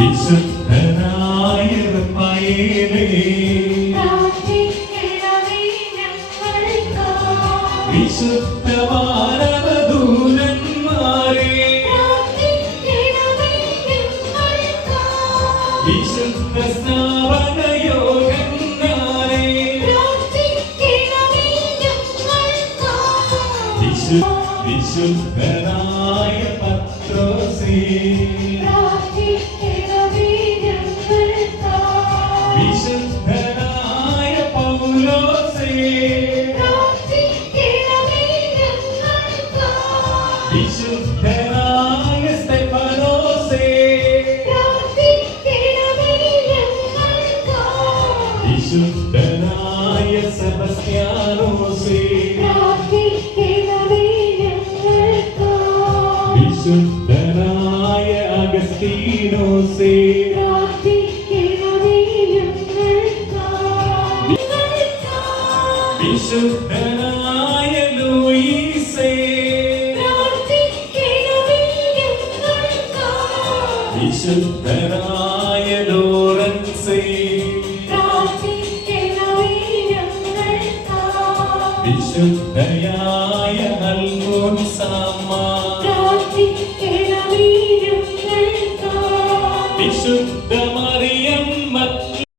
വിശുദ്ധനായ റഫായേലേ വിശുദ്ധ മാനവദൂതന്മാരേ വിശുദ്ധ സ്നാപക യോഗന്മാരേ വിശുദ്ധനായ പത്രോസേ വിശുദ്ധനായ പൗലോസേ വിശുദ്ധനായ സ്തെഫാനോസേ വിശുദ്ധനായ സെബസ്ത്യാനോസേ വിശുദ്ധനായ അഗസ്തീനോസേ വിശുദ്ധനായ ലൂയിസേ വിശുദ്ധനായ ലോറൻസേ വിശുദ്ധ